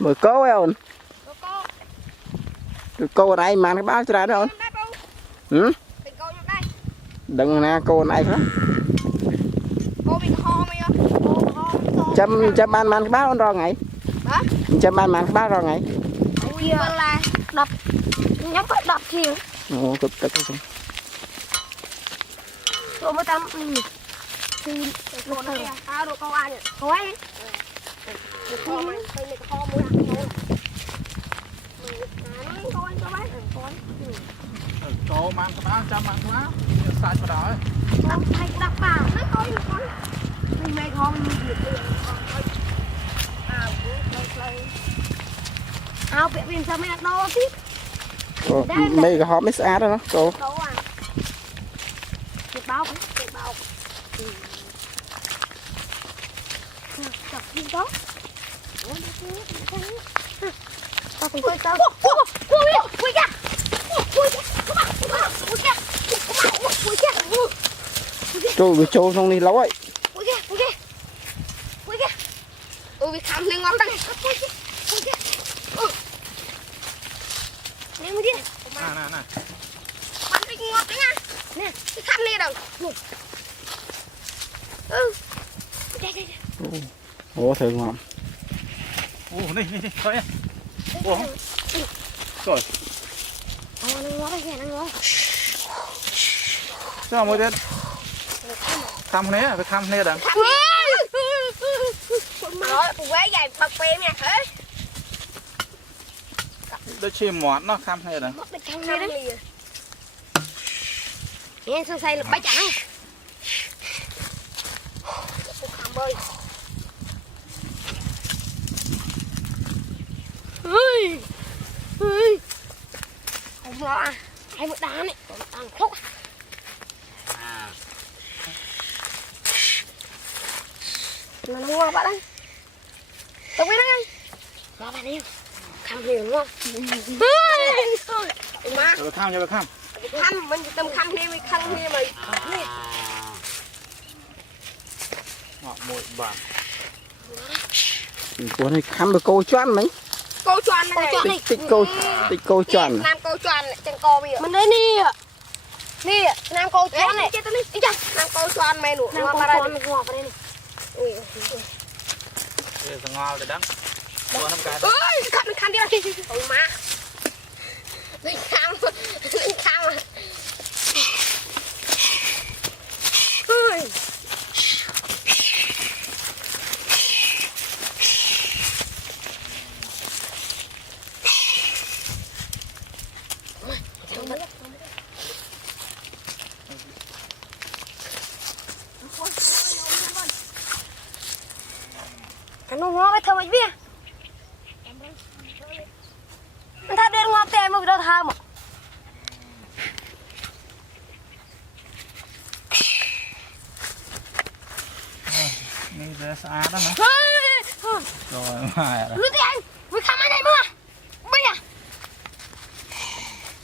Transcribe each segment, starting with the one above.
mười cô ấy ôn cô này mà cái báo ra đó ôn ừ đừng nè cô này đó chăm ban cái báo rồi ngày chăm ban cái báo rồi ngày là đập nhóc phải đập chiều ồ cực cực rồi mới tắm thì một thằng đồ câu ăn thôi kho mày cây này kho mua ăn thôi cô mang cái báo chăm mang cái báo sai vào đó hay đập vào nó coi con mình mày kho mình việc tiền ao vẽ viên sao mày đo tiếp mấy cái họ mới xa đó nó cô bao chọc đi đó trôi bị trôi xong đi lâu ấy bị khám lên ngon đây nè mới đi nè bắn đi ngọt đấy nha nè cái khăn này đâu ủa thường ngon đi thôi nha ủa rồi nó ngọt đây nó ngọt cho một tiếng thăm này phải thăm này đằng rồi quế dài bật phim nha thế đôi chim mọt nó thăm này đằng nghe sao say là bái chẳng không bơi không lo à hai bữa đá này còn khóc nó ngon bạn ơi tôi biết đấy ngon bạn yêu khăm nhiều đúng không má cho khăm khăm mình tâm khăm đi mày khăm đi mày ngọt mùi bản của này khăm được cô choán mấy cô choán này tích cô choán nam cô choán này chẳng co bây giờ mình đây nè nam cô choán này đi chưa nam cô choán mày nụ nam cô choán mày ngọt vào đây này ngon rồi đắng ơi khăm đi ôi má lên khăm ơi nó ngon cái thơm ấy biết nó thay đến ngon tem mà đâu thơm màนี่เรือสะอาดแล้วนะลอยมาแล้ว รู้ที่อันวิคามาไหนมึงอ่ะไม่อ่ะ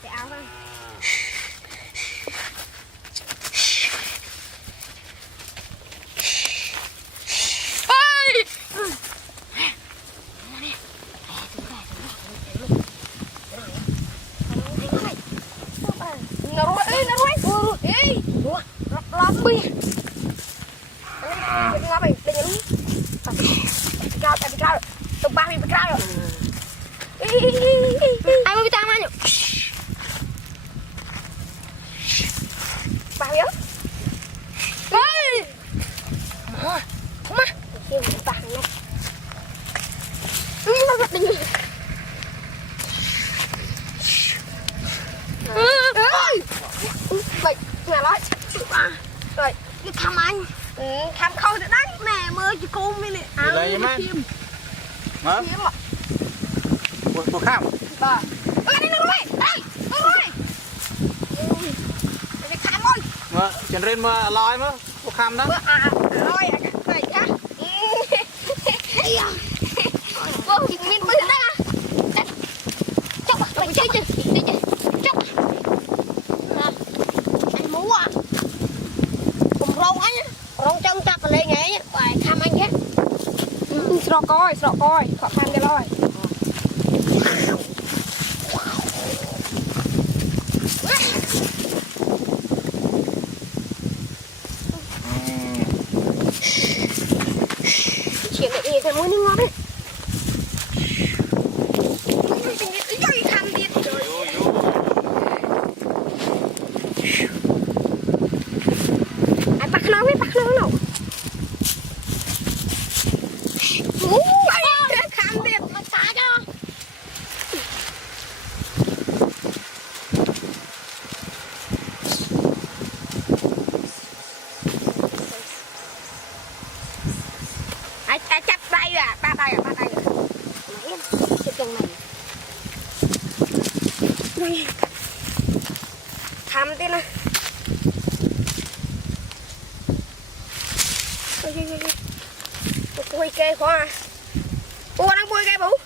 ไปเอามาnó ruồi ơi lắm bia ngó mày đừng có cao tụi ba mình cao rồi ai mới tao ăn nhỉ ba nhớ ơi không á kêu ba này nó rất đừng vậy nhà nói rồi đi thăm anh thăm khâu để đánh mẹ mơ cho cô mới nè áo chim hả cô khăm bà đi đâu rồi đây đi khăm ơi chân lên mà lòi mà cô khăm đó lòi này cha cô nhìn bữa đó à chốc mày chơi chứ đi chứ chốc anh muốn à cùng rong anh rong chân chặt lên nhảy bài khăm anh nhé sọ coi khó khăn cái lòi cam thế này bùi cây khoa bùa đang bùi cây bù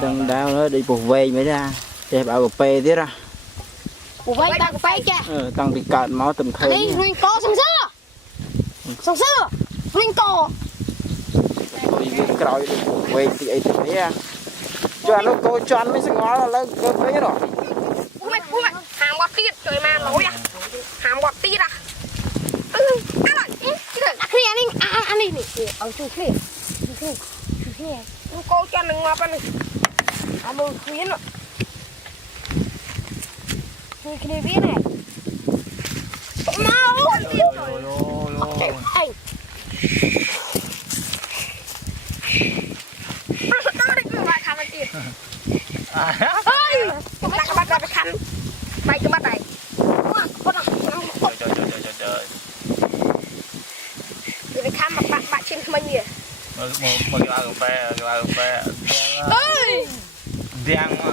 đừng đau nữa đi buộc về mới ra để bảo buộc pe thế ra bùi bay ta bay kìa tăng bị cạn máu tầm khơi đi mình có sông sưa mình có còi về thì ấy thế à cho nó cô cho anh mới sẽ ngó là cơ thế rồi bùi mày hàng bọt tiết trời mà nổi à hàng bọt tiết à anh đi ở chỗ kia cô cho mình ngọt anh này à mưa khuyến rồi cái biết này mau anh đi rồi anh nó đi cứ lại khăn anh đi ơi chúng ta bắt ra cái khăn bay cứ bắt này trời cái khăn mà bạn trên mình nhỉ một cái cà phê ơi đen mà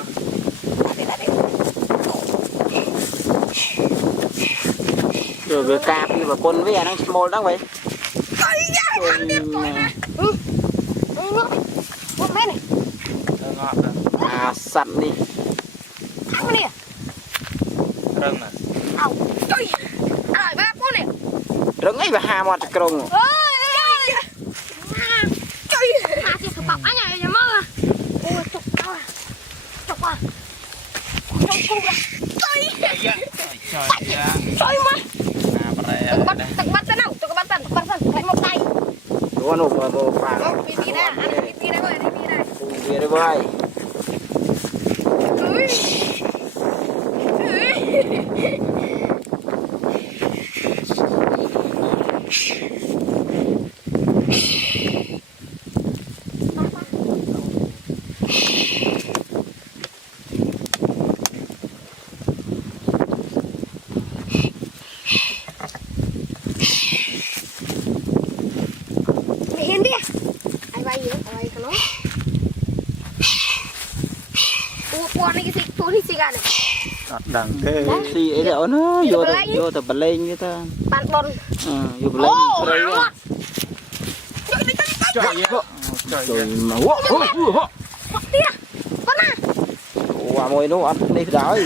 rồi cái cạp như mà con với anh đang mồi đang vậy ngọt à sẵn đi rừng này rừng ấy và hà mọt krong đúng không bộ phẳng bia đấy vậy đằng thế thì ấy đó nó vô tập lên như ta bạn bồn vô lên trời mà qua môi nó ăn đi đói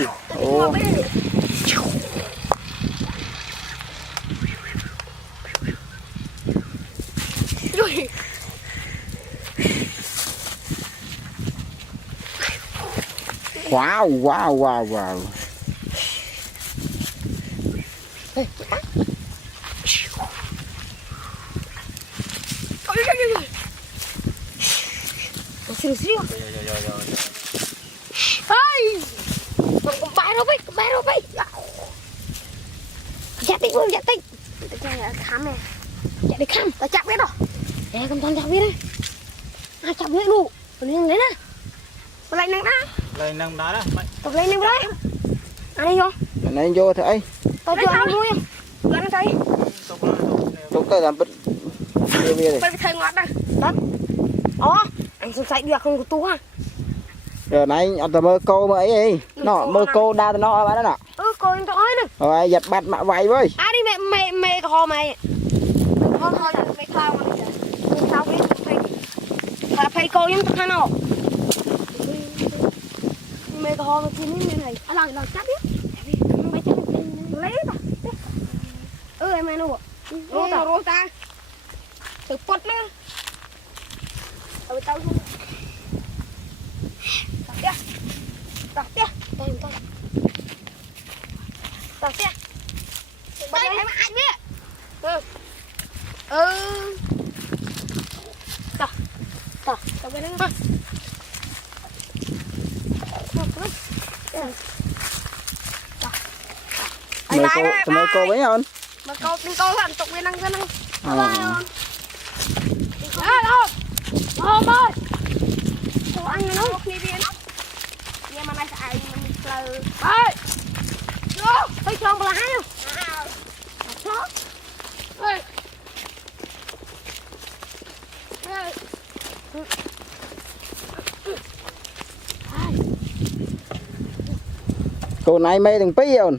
wow con bay đâu bay chặt tích khám này chạy đi khám ta chặt biết rồi để con toàn chặt biết đây ai chặt biết đủ lên lấy nè lên nâng đó tập lên nâng đấy anh đi vô anh vô thấy tôi chưa ăn vui không ăn thấy chúng ta làm bứt bây thời ngọt đây đó anh xuống chạy được không có tú ha giờ này anh tao mơ cô mà ấy nó mơ cô đa nó ở đó nè cô anh cho ấy nè rồi giật bạt mạ vậy với đi mẹ cái hồ mày thôi mày khao mà sao biết phải cô nhưng tao nào mày cái hồ mà chín như này lần chắc biết mày chắc lấy tao em ăn đâu ta từ pot nữa tao Tạc tía. Bây giờ mà anh biết. Tao bên đó. Mời cô với không? Mời cô làm tục viên năng. Đâu. Ơi. Cô anh nó đi viên nó. Nhưng mà này ai mình lờ. Ơi. Vô, thấy tròn bờ lá không? Đó. Ơi. Cô này mê từng pí không?